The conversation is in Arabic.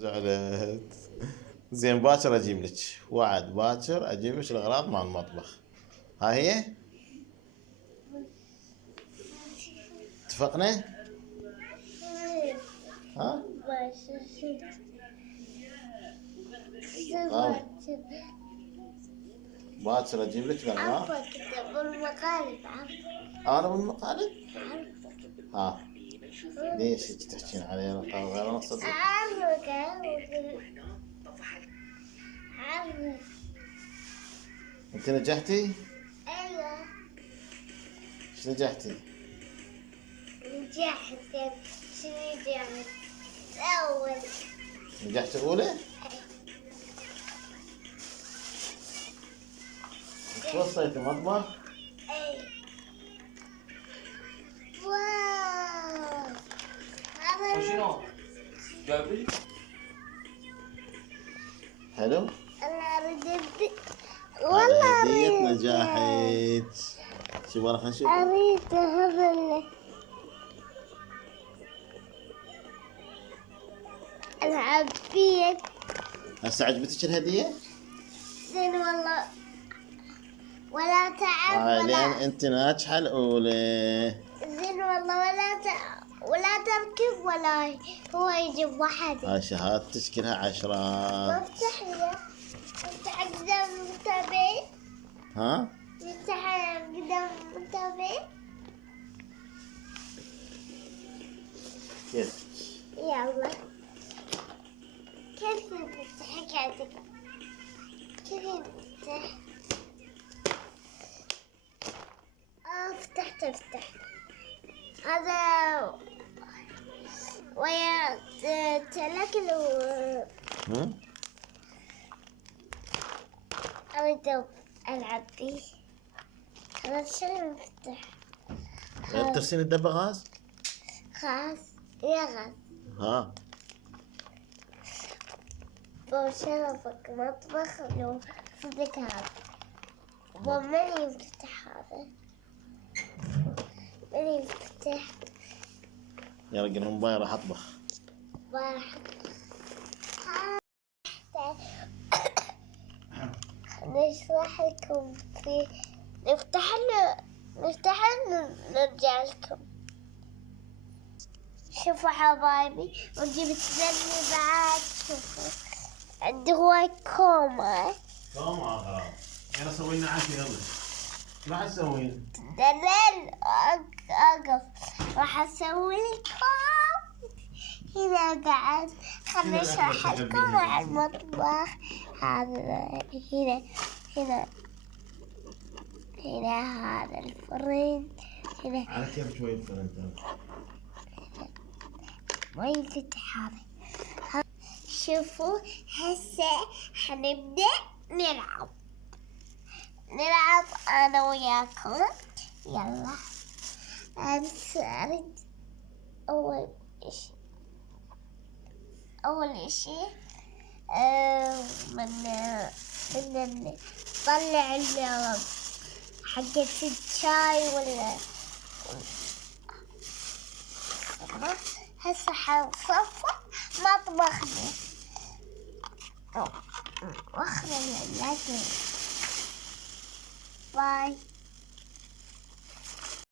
زعلت. زين باكر اجيب لك وعد، باكر اجيب لك الاغراض مال المطبخ. ها هي اتفقنا. ها باكر اجيب لك الاغراض. بالمقالب انا بالمقالب. ها ليش تحكين علي غير انا صدق؟ انت نجحتي؟ ايوه ايش نجحتي؟ نجحت. شنو نجحت؟ اول نجحت اولى؟ توصلتي مطبخ؟ اي واو شنو؟ جابي؟ حلو؟ انا اريد والله هدية نجاحك. شوف انا خلينا نشوف. اريد هذا العب فيه. هسه عجبتك الهدية؟ زين والله ولا تعب لين ولا انت ناجحة الاولى. زين والله ولا تركب ولا هو يجيب واحد. هاي شهادتك كلها عشرات. مفتح لي مفتح قدام المتابعين. ها؟ مفتح قدام المتابعين. كيف؟ يلا كيف نفتح كاتك؟ كيف نفتح؟ افتح هذا ويا تاكل أريد ألعب فيه. هذا شنو نفتح؟ ترسين الدبة غاز؟ غاز يا غاز. ها بشرفك مطبخ لو صدق هذا. ومن يفتح هذا؟ من يفتح؟ يا رجل الموبايل راح اطبخ. واحد نشرح لكم في نفتح نرجع لكم. شوفوا حبايبي ونجيب السلمي بعد. شوفوا عنده هو كومة. خلاص يلا سوي لنا عشاء يلا. شو راح تسوين؟ دلال أقف راح أسوي لكم. هنا قاعد خلنا أشرح لكم على المطبخ. هذا هنا هذا الفرن. هنا على كيف شوي الفرن ما ينفتح هذا. شوفوا هسه حنبدأ نلعب أنا وياكم. يلا أريد أول إشي من نطلع حقة الشاي ولا هسه حنصفى مطبخنا واخذ العلاج. باي.